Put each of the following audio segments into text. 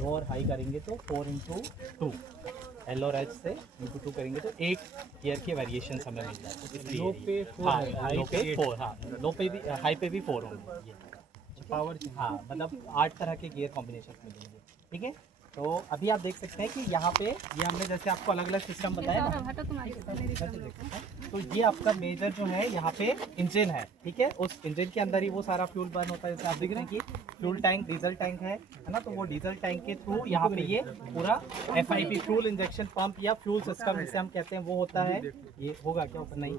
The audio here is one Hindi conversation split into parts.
लो और हाई करेंगे तो 4x2, एल और एच से × 2 करेंगे तो 8 गियर के वेरिएशन हमें मिल जाते हैं। लो पे 4 हाँ, है, लो पे 4, हाँ, लो पे भी, हाई पे भी 4 होंगे ये। पावर हाँ, मतलब 8 तरह के गियर कॉम्बिनेशन मिलेंगे। ठीक है, तो अभी आप देख सकते हैं कि यहाँ पे ये हमने जैसे आपको अलग अलग सिस्टम बताया ना, तो ये आपका मेजर जो है यहाँ पे इंजन है। ठीक है, उस इंजन के अंदर ही वो सारा फ्यूल बर्न होता है। जैसे आप देख रहे हैं कि फ्यूल टैंक डीजल टैंक है ना, तो वो डीजल टैंक के थ्रू यहाँ पे ये पूरा FIP फ्यूल इंजेक्शन पंप या फ्यूल सिस्टम जिसे हम कहते हैं वो होता है। ये होगा क्या ऊपर? नहीं,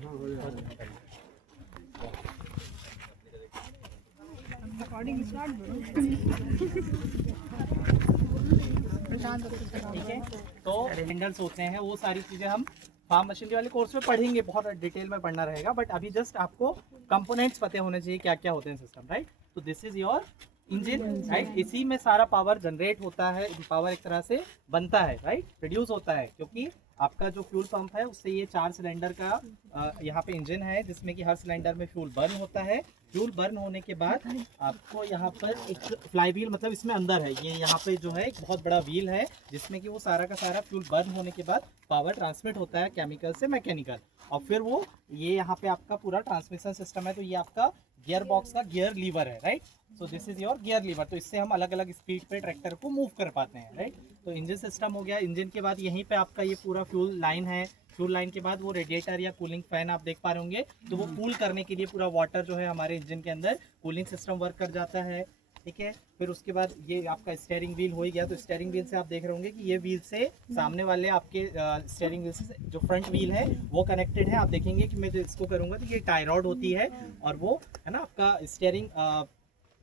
ठीक है। तो हैंडल्स होते हैं, वो सारी चीज़ें हम फार्म मशीनरी वाले कोर्स में पढ़ेंगे, बहुत डिटेल में पढ़ना रहेगा, बट अभी जस्ट आपको कंपोनेंट्स पते होने चाहिए क्या क्या होते हैं सिस्टम, राइट। तो this is your engine, right. इसी में सारा पावर जनरेट होता है, पावर एक तरह से बनता है, राइट, प्रोड्यूस होता है, क्योंकि आपका जो फ्यूल पंप है उससे ये 4 सिलेंडर का यहाँ पे इंजन है, जिसमें कि हर सिलेंडर में फ्यूल बर्न होता है। फ्यूल बर्न होने के बाद आपको यहाँ पर एक फ्लाई व्हील, मतलब इसमें अंदर है ये, यहाँ पे जो है एक बहुत बड़ा व्हील है, जिसमें कि वो सारा का सारा फ्यूल बर्न होने के बाद पावर ट्रांसमिट होता है केमिकल से मैकेनिकल, और फिर वो ये यहाँ पे आपका पूरा ट्रांसमिशन सिस्टम है। तो ये आपका गियर बॉक्स का गियर लीवर है, right. So this is your gear lever. तो इससे हम अलग अलग स्पीड पे ट्रैक्टर को मूव कर पाते हैं, राइट। तो इंजन सिस्टम हो गया। इंजन के बाद यहीं पे आपका ये पूरा फ्यूल लाइन है। फ्यूल लाइन के बाद वो रेडिएटर या कूलिंग फैन आप देख पा रहे होंगे, तो वो कूल करने के लिए पूरा वाटर जो है हमारे इंजन के अंदर कूलिंग सिस्टम वर्क कर जाता है। ठीक है, फिर उसके बाद ये आपका स्टीयरिंग व्हील हो ही गया। तो स्टीयरिंग व्हील से आप देख रहे होंगे कि ये व्हील से सामने वाले आपके स्टीयरिंग व्हील से जो फ्रंट व्हील है वो कनेक्टेड है। आप देखेंगे कि मैं जो इसको करूँगा तो ये टाई रॉड होती है, और वो है ना आपका स्टीयरिंग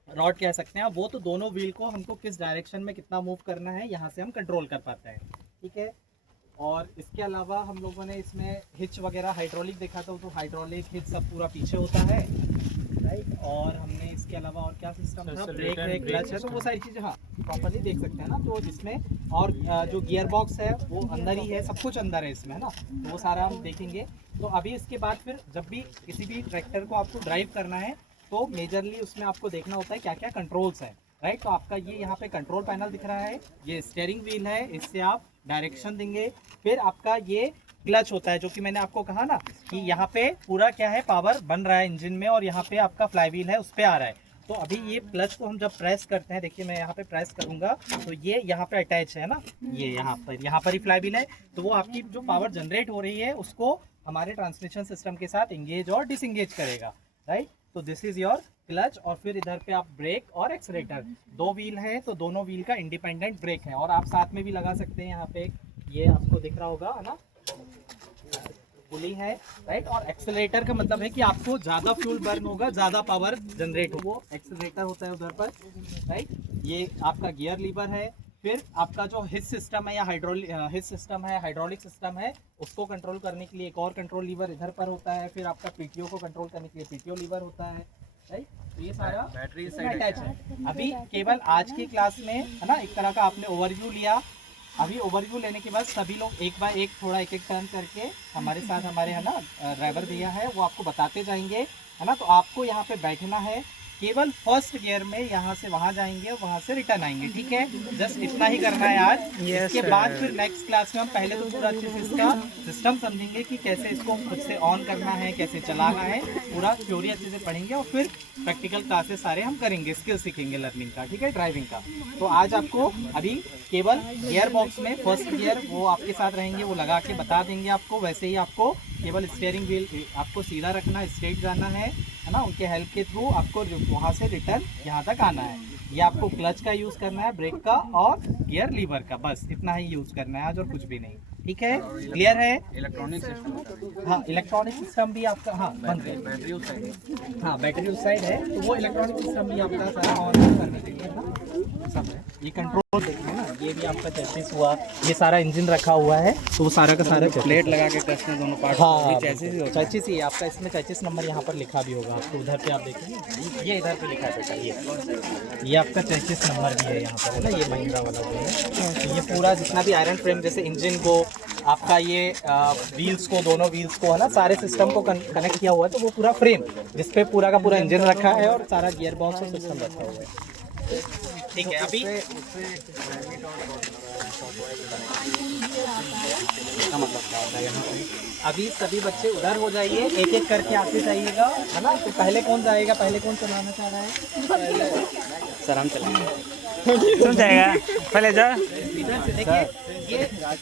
रॉड कह सकते हैं आप। वो तो दोनों व्हील को हमको किस डायरेक्शन में कितना मूव करना है यहाँ से हम कंट्रोल कर पाते हैं। ठीक है, और इसके अलावा हम लोगों ने इसमें हिच वगैरह हाइड्रोलिक देखा था, तो हाइड्रोलिक हिच सब पूरा पीछे होता है, राइट। और हमने इसके अलावा और क्या सिस्टम था, ब्रेक है, क्लच है, तो वो सारी चीज़ें हाँ प्रॉपर्ली देख सकते हैं ना। तो इसमें और जो गियर बॉक्स है वो अंदर ही है, सब कुछ अंदर है इसमें, है ना। तो वो सारा हम देखेंगे। तो अभी इसके बाद फिर जब भी किसी भी ट्रैक्टर को आपको ड्राइव करना है तो मेजरली उसमें आपको देखना होता है क्या क्या कंट्रोल्स हैं, राइट। तो आपका ये यहाँ पे कंट्रोल पैनल दिख रहा है, ये स्टीयरिंग व्हील है, इससे आप डायरेक्शन देंगे। फिर आपका ये क्लच होता है, जो कि मैंने आपको कहा ना कि यहाँ पे पूरा क्या है पावर बन रहा है इंजन में, और यहाँ पे आपका फ्लाई व्हील है उस पर आ रहा है। तो अभी ये क्लच को हम जब प्रेस करते हैं, देखिए मैं यहाँ पे प्रेस करूँगा तो ये यहाँ पे अटैच है ना, ये यहाँ पर ही फ्लाई व्हील है। तो वो आपकी जो पावर जनरेट हो रही है उसको हमारे ट्रांसमिशन सिस्टम के साथ इंगेज और डिसंगेज करेगा, राइट। तो दिस इज योर क्लच। और फिर इधर पे आप ब्रेक और एक्सीलरेटर, 2 व्हील है तो दोनों व्हील का इंडिपेंडेंट ब्रेक है, और आप साथ में भी लगा सकते हैं। यहाँ पे ये आपको दिख रहा होगा, है ना, पुली है, राइट। और एक्सीलरेटर का मतलब है कि आपको ज़्यादा फ्यूल बर्न होगा, ज़्यादा पावर जनरेट हो, वो एक्सीलरेटर होता है उधर पर, राइट। ये आपका गियर लीवर है। फिर आपका जो हिच सिस्टम है या हिच सिस्टम है, हाइड्रोलिक सिस्टम है, उसको कंट्रोल करने के लिए एक और कंट्रोल लीवर इधर पर होता है। फिर आपका PTO को कंट्रोल करने के लिए PTO लीवर होता है, राइट। तो ये सारा बैटरी अटैच है। अभी केवल आज की क्लास में है ना एक तरह का आपने ओवरव्यू लिया। अभी ओवरव्यू लेने के बाद सभी लोग एक बाय एक थोड़ा एक एक टर्न करके हमारे साथ, हमारे है ना ड्राइवर भैया है, वो आपको बताते जाएंगे, है ना। तो आपको यहाँ पे बैठना है, केवल फर्स्ट गियर में यहाँ से वहाँ जाएंगे और वहाँ से रिटर्न आएंगे, ठीक है। जस्ट इतना ही करना है आज। इसके बाद फिर नेक्स्ट क्लास में हम पहले तो पूरा अच्छे से इसका सिस्टम समझेंगे कि कैसे इसको खुद से ऑन करना है, कैसे चलाना है, पूरा थ्योरी अच्छे से पढ़ेंगे, और फिर प्रैक्टिकल क्लासेस सारे हम करेंगे, स्किल सीखेंगे लर्निंग का, ठीक है, ड्राइविंग का। तो आज आपको अभी केवल गियर बॉक्स में फर्स्ट गियर वो आपके साथ रहेंगे, वो लगा के बता देंगे आपको। वैसे ही आपको केवल स्टीयरिंग व्हील आपको सीधा रखना है, स्ट्रेट जाना है ना, उनके हेल्प के थ्रू आपको वहाँ से रिटर्न यहाँ तक आना है। ये आपको क्लच का यूज़ करना है, ब्रेक का और गियर लीवर का, बस इतना ही यूज़ करना है आज, और कुछ भी नहीं, ठीक है। क्लियर है? इलेक्ट्रॉनिक सिस्टम, हाँ इलेक्ट्रॉनिक सिस्टम भी आपका, हाँ बंद है, बैटरी उस साइड है, हाँ बैटरी उस साइड है, तो वो इलेक्ट्रॉनिक सिस्टम भी आपका सारा ऑन करने के लिए ना सब है। ये कंट्रोल देखिए ना, ये भी आपका चेसिस हुआ, ये सारा इंजन रखा हुआ है, तो वो सारा का सारा प्लेट लगा के टच में दोनों पार्ट, हाँ चेसिस ही आपका, इसमें चेसिस नंबर यहाँ पर लिखा भी होगा आपको, उधर पे आप देखेंगे ये इधर पे लिखा है बेटा, ये आपका चेसिस नंबर भी है यहाँ पर, है ना, ये महिंद्रा वाला जो है। ये पूरा जितना भी आयरन फ्रेम, जैसे इंजन को आपका ये व्हील्स को, दोनों व्हील्स को, है ना, सारे सिस्टम को कनेक्ट किया हुआ है, तो वो पूरा फ्रेम जिसपे पूरा का पूरा इंजन रखा है और सारा गियर बॉक्स और सिस्टम रखा हुआ है। ठीक है अभी अभी सभी बच्चे उधर हो जाइए, एक एक करके आते जाइएगा, है ना। तो पहले कौन जाएगा, पहले कौन चलाना चाह रहा है? सर हम चलेंगे। सुन जाएगा पहले जा। इधर से देखिए ये